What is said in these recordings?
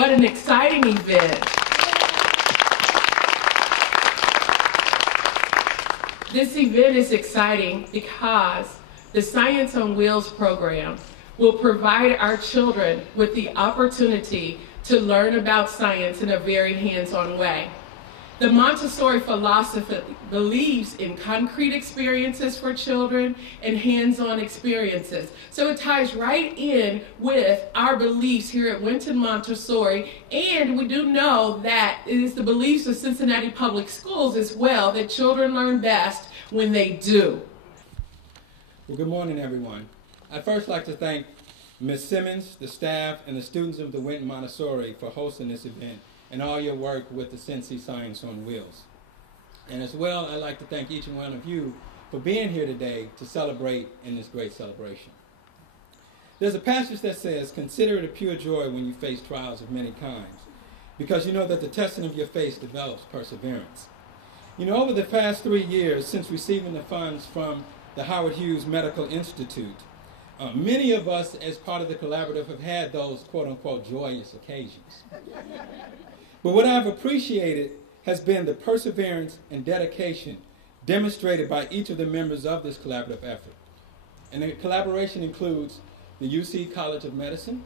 What an exciting event. This event is exciting because the Science on Wheels program will provide our children with the opportunity to learn about science in a very hands-on way. The Montessori philosophy believes in concrete experiences for children and hands-on experiences. So it ties right in with our beliefs here at Winton Montessori, and we do know that it is the beliefs of Cincinnati Public Schools as well that children learn best when they do. Well, good morning, everyone. I'd first like to thank Ms. Simmons, the staff, and the students of the Winton Montessori for hosting this event and all your work with the Cinci Science on Wheels. And as well, I'd like to thank each and one of you for being here today to celebrate in this great celebration. There's a passage that says, "Consider it a pure joy when you face trials of many kinds, because you know that the testing of your faith develops perseverance." You know, over the past 3 years since receiving the funds from the Howard Hughes Medical Institute, many of us as part of the collaborative have had those quote-unquote joyous occasions. But what I've appreciated has been the perseverance and dedication demonstrated by each of the members of this collaborative effort. And the collaboration includes the UC College of Medicine,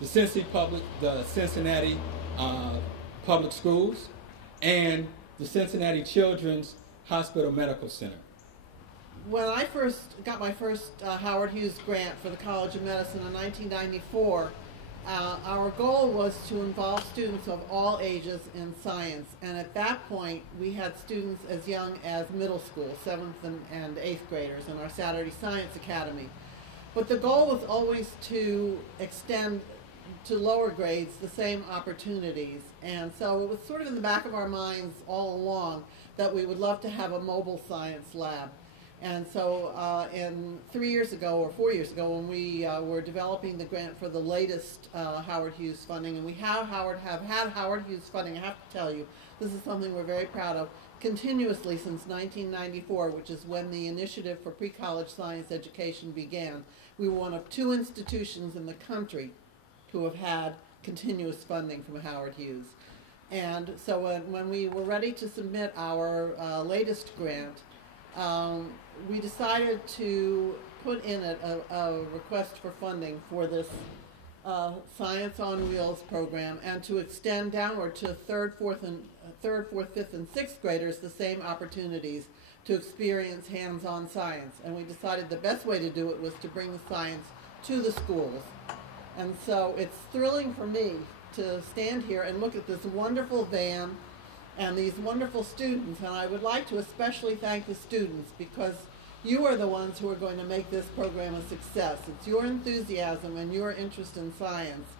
the Cincinnati Public Schools, and the Cincinnati Children's Hospital Medical Center. When I first got my first Howard Hughes grant for the College of Medicine in 1994, our goal was to involve students of all ages in science. And at that point, we had students as young as middle school, 7th and 8th graders in our Saturday Science Academy. But the goal was always to extend to lower grades the same opportunities. And so it was sort of in the back of our minds all along that we would love to have a mobile science lab. And so in 3 years ago or 4 years ago, when we were developing the grant for the latest Howard Hughes funding, and we have had Howard Hughes funding, I have to tell you, this is something we're very proud of, continuously since 1994, which is when the initiative for pre-college science education began. We were one of 2 institutions in the country who have had continuous funding from Howard Hughes. And so when we were ready to submit our latest grant, we decided to put in it a request for funding for this Science on Wheels program, and to extend downward to third, fourth, fifth, and sixth graders the same opportunities to experience hands-on science. And we decided the best way to do it was to bring the science to the schools. And so it's thrilling for me to stand here and look at this wonderful van and these wonderful students, and I would like to especially thank the students, because you are the ones who are going to make this program a success. It's your enthusiasm and your interest in science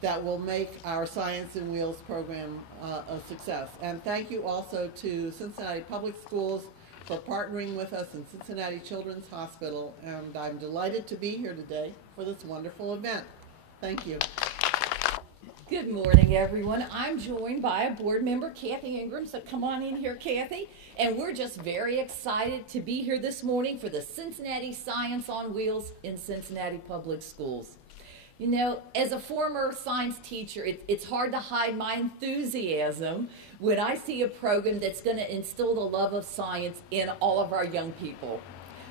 that will make our Science on Wheels program a success. And thank you also to Cincinnati Public Schools for partnering with us in Cincinnati Children's Hospital, and I'm delighted to be here today for this wonderful event. Thank you. Good morning, everyone. I'm joined by a board member, Kathy Ingram, so come on in here, Kathy. And we're just very excited to be here this morning for the Cincinnati Science on Wheels in Cincinnati Public Schools. You know, as a former science teacher, it's hard to hide my enthusiasm when I see a program that's going to instill the love of science in all of our young people.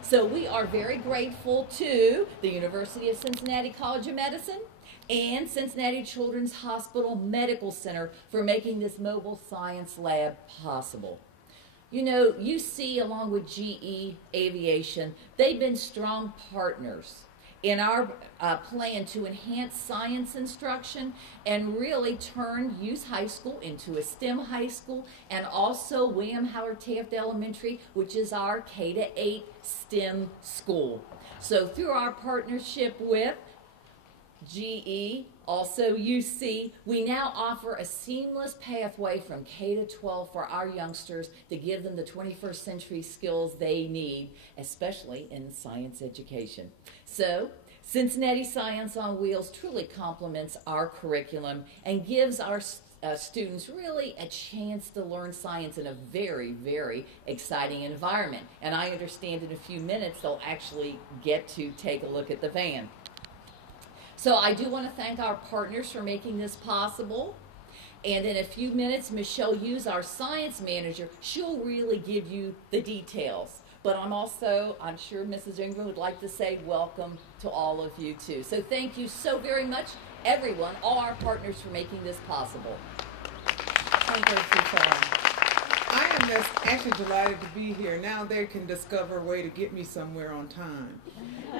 So we are very grateful to the University of Cincinnati College of Medicine and Cincinnati Children's Hospital Medical Center for making this mobile science lab possible. You know, UC along with GE Aviation, they've been strong partners in our plan to enhance science instruction and really turn Hughes High School into a STEM high school, and also William Howard Taft Elementary, which is our K-8 STEM school. So through our partnership with GE, also UC, we now offer a seamless pathway from K-12 for our youngsters to give them the 21st century skills they need, especially in science education. So, Cincinnati Science on Wheels truly complements our curriculum and gives our students really a chance to learn science in a very, very exciting environment. And I understand in a few minutes they'll actually get to take a look at the van. So I do want to thank our partners for making this possible. And in a few minutes, Michelle Hughes, our science manager, she'll really give you the details. But I'm sure Mrs. Ingram would like to say welcome to all of you too. So thank you so very much, everyone, all our partners for making this possible. Thank you, Susan. I am just actually delighted to be here. Now they can discover a way to get me somewhere on time.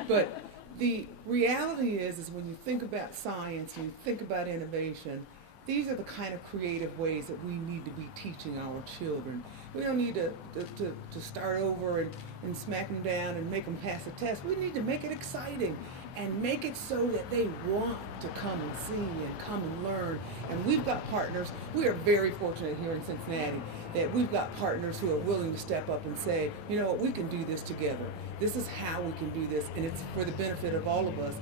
But the reality is when you think about science, and you think about innovation, these are the kind of creative ways that we need to be teaching our children. We don't need to start over and smack them down and make them pass a test. We need to make it exciting and make it so that they want to come and see and come and learn. And we've got partners. We are very fortunate here in Cincinnati that we've got partners who are willing to step up and say, you know what, we can do this together. This is how we can do this, and it's for the benefit of all of us,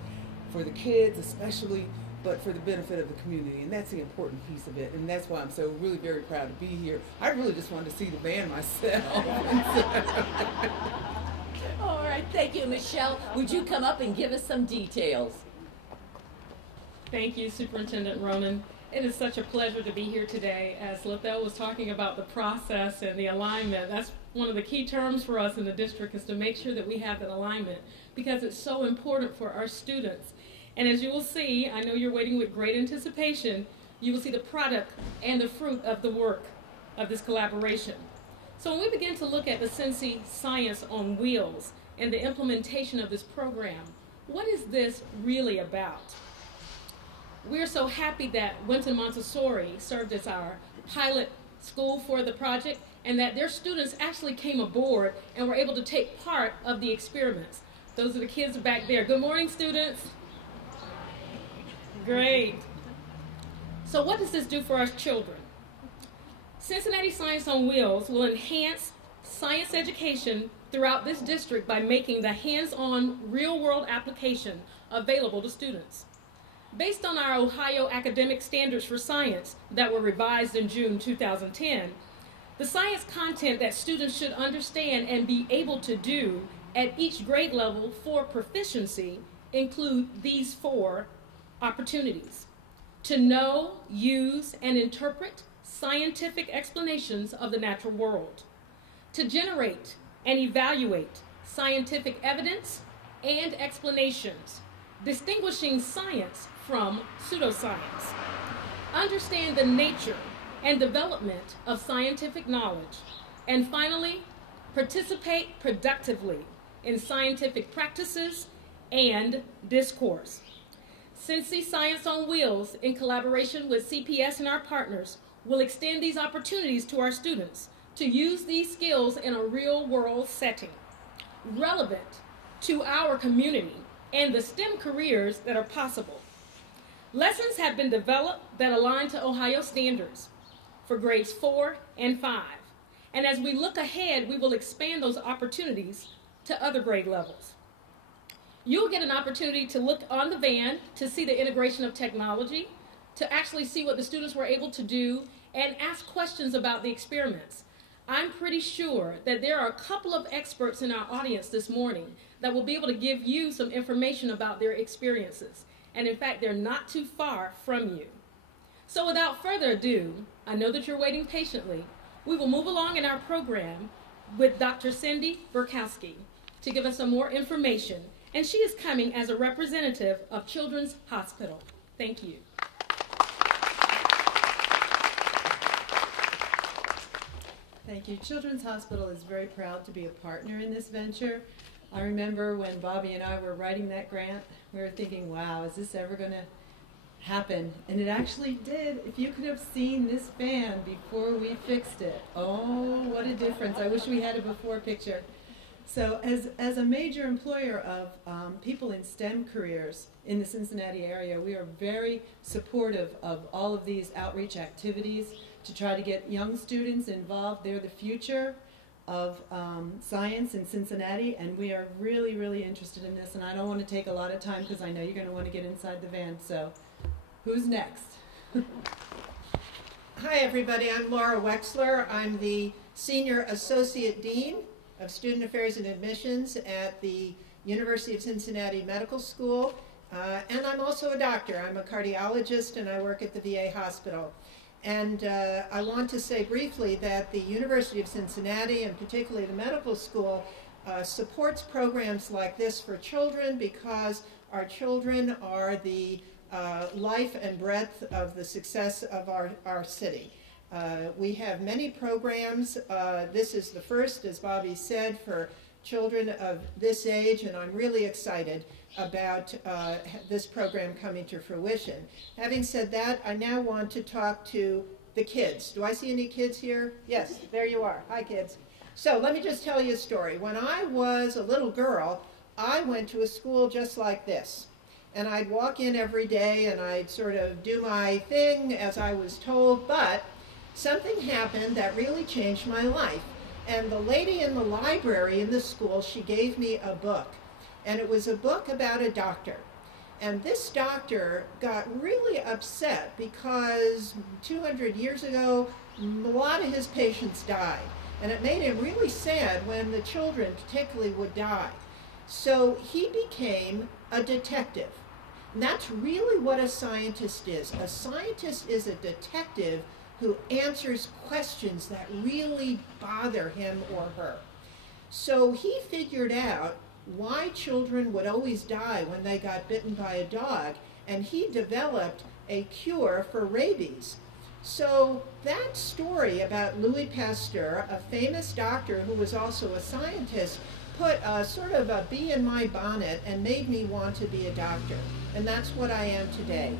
for the kids especially, but for the benefit of the community, and that's the important piece of it, and that's why I'm so really very proud to be here. I really just wanted to see the band myself. All right, thank you, Michelle. Would you come up and give us some details? Thank you, Superintendent Ronan. It is such a pleasure to be here today. As Lethel was talking about the process and the alignment, that's one of the key terms for us in the district, is to make sure that we have that alignment, because it's so important for our students. And as you will see, I know you're waiting with great anticipation, you will see the product and the fruit of the work of this collaboration. So when we begin to look at the Cinci Science on Wheels and the implementation of this program, what is this really about? We're so happy that Winton Montessori served as our pilot school for the project, and that their students actually came aboard and were able to take part of the experiments. Those are the kids back there. Good morning, students. Great. So what does this do for our children? Cincinnati Science on Wheels will enhance science education throughout this district by making the hands-on, real-world application available to students. Based on our Ohio Academic Standards for Science that were revised in June 2010, the science content that students should understand and be able to do at each grade level for proficiency include these 4 opportunities: to know, use, and interpret scientific explanations of the natural world, to generate and evaluate scientific evidence and explanations, distinguishing science from pseudoscience, understand the nature and development of scientific knowledge, and finally, participate productively in scientific practices and discourse. Cinci Science on Wheels, in collaboration with CPS and our partners, will extend these opportunities to our students to use these skills in a real-world setting, relevant to our community and the STEM careers that are possible. Lessons have been developed that align to Ohio standards for grades 4 and 5. And as we look ahead, we will expand those opportunities to other grade levels. You'll get an opportunity to look on the van to see the integration of technology, to actually see what the students were able to do, and ask questions about the experiments. I'm pretty sure that there are a couple of experts in our audience this morning that will be able to give you some information about their experiences. And in fact, they're not too far from you. So without further ado, I know that you're waiting patiently. We will move along in our program with Dr. Cindy Burkowski to give us some more information. And she is coming as a representative of Children's Hospital. Thank you. Thank you. Children's Hospital is very proud to be a partner in this venture. I remember when Bobby and I were writing that grant, we were thinking, wow, is this ever going to happen? And it actually did. If you could have seen this van before we fixed it. Oh, what a difference. I wish we had a before picture. So as a major employer of people in STEM careers in the Cincinnati area, we are very supportive of all of these outreach activities to try to get young students involved. They're the future of science in Cincinnati, and we are really, really interested in this. And I don't want to take a lot of time because I know you're going to want to get inside the van. So who's next? Hi, everybody. I'm Laura Wexler. I'm the Senior Associate Dean of Student Affairs and Admissions at the University of Cincinnati Medical School. And I'm also a doctor. I'm a cardiologist and I work at the VA hospital. And I want to say briefly that the University of Cincinnati, and particularly the medical school, supports programs like this for children because our children are the life and breadth of the success of our city. We have many programs. This is the first, as Bobby said, for children of this age, and I'm really excited about this program coming to fruition. Having said that, I now want to talk to the kids. Do I see any kids here? Yes, there you are. Hi, kids. So let me just tell you a story. When I was a little girl, I went to a school just like this. And I'd walk in every day and I'd sort of do my thing as I was told, but something happened that really changed my life. And the lady in the library in the school, she gave me a book. And it was a book about a doctor. And this doctor got really upset because 200 years ago, a lot of his patients died. And it made him really sad when the children particularly would die. So he became a detective. And that's really what a scientist is. A scientist is a detective who answers questions that really bother him or her. So he figured out why children would always die when they got bitten by a dog, and he developed a cure for rabies. So that story about Louis Pasteur, a famous doctor who was also a scientist, put a sort of a bee in my bonnet and made me want to be a doctor. And that's what I am today.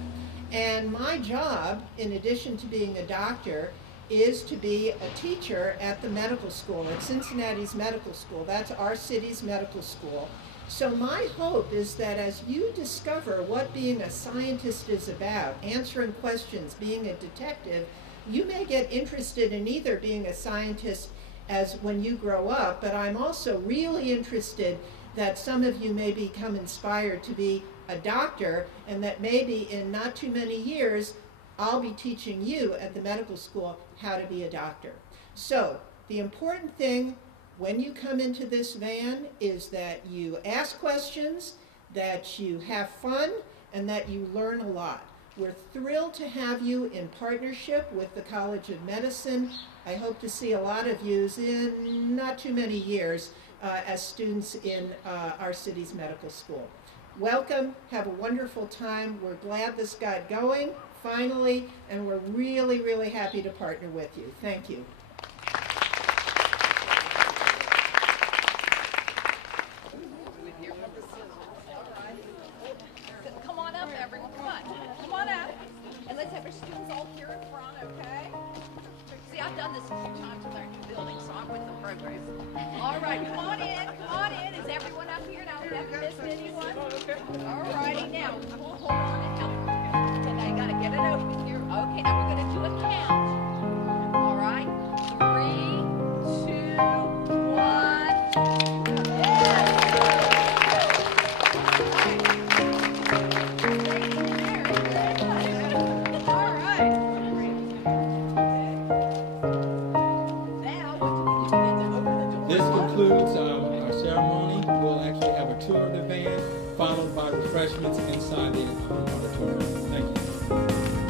And my job, in addition to being a doctor, is to be a teacher at the medical school, at Cincinnati's medical school. That's our city's medical school. So my hope is that as you discover what being a scientist is about, answering questions, being a detective, you may get interested in either being a scientist as when you grow up, but I'm also really interested that some of you may become inspired to be a doctor, and that maybe in not too many years, I'll be teaching you at the medical school how to be a doctor. So the important thing when you come into this van is that you ask questions, that you have fun, and that you learn a lot. We're thrilled to have you in partnership with the College of Medicine. I hope to see a lot of you in not too many years as students in our city's medical school. Welcome, have a wonderful time. We're glad this got going, finally, and we're really, really happy to partner with you. Thank you. Come on up, everyone. Come on. Come on up. And let's have our students all here in front, okay? See, I've done this a few times with our new building, so I'm with the program. All right, come on in. Come on in. Is everyone up here now? We haven't missed anyone? All righty, now. Hold on and help. Okay, now you got to get it open here. Okay, now we're going to do a count. All right. 3, 2, 1. Yes. This concludes our ceremony. We'll actually have a tour of the van, followed by refreshments inside the auditorium. Thank you.